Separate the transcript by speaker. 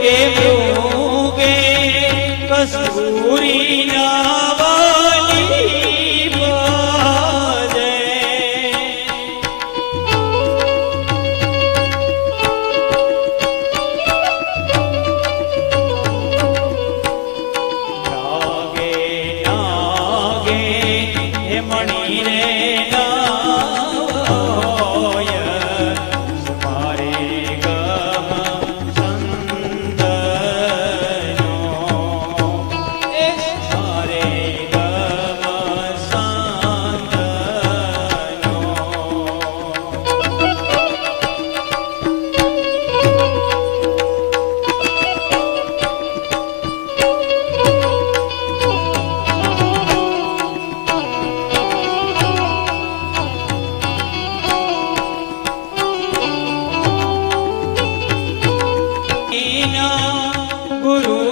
Speaker 1: એ મૃગે મૃગે ગુરુ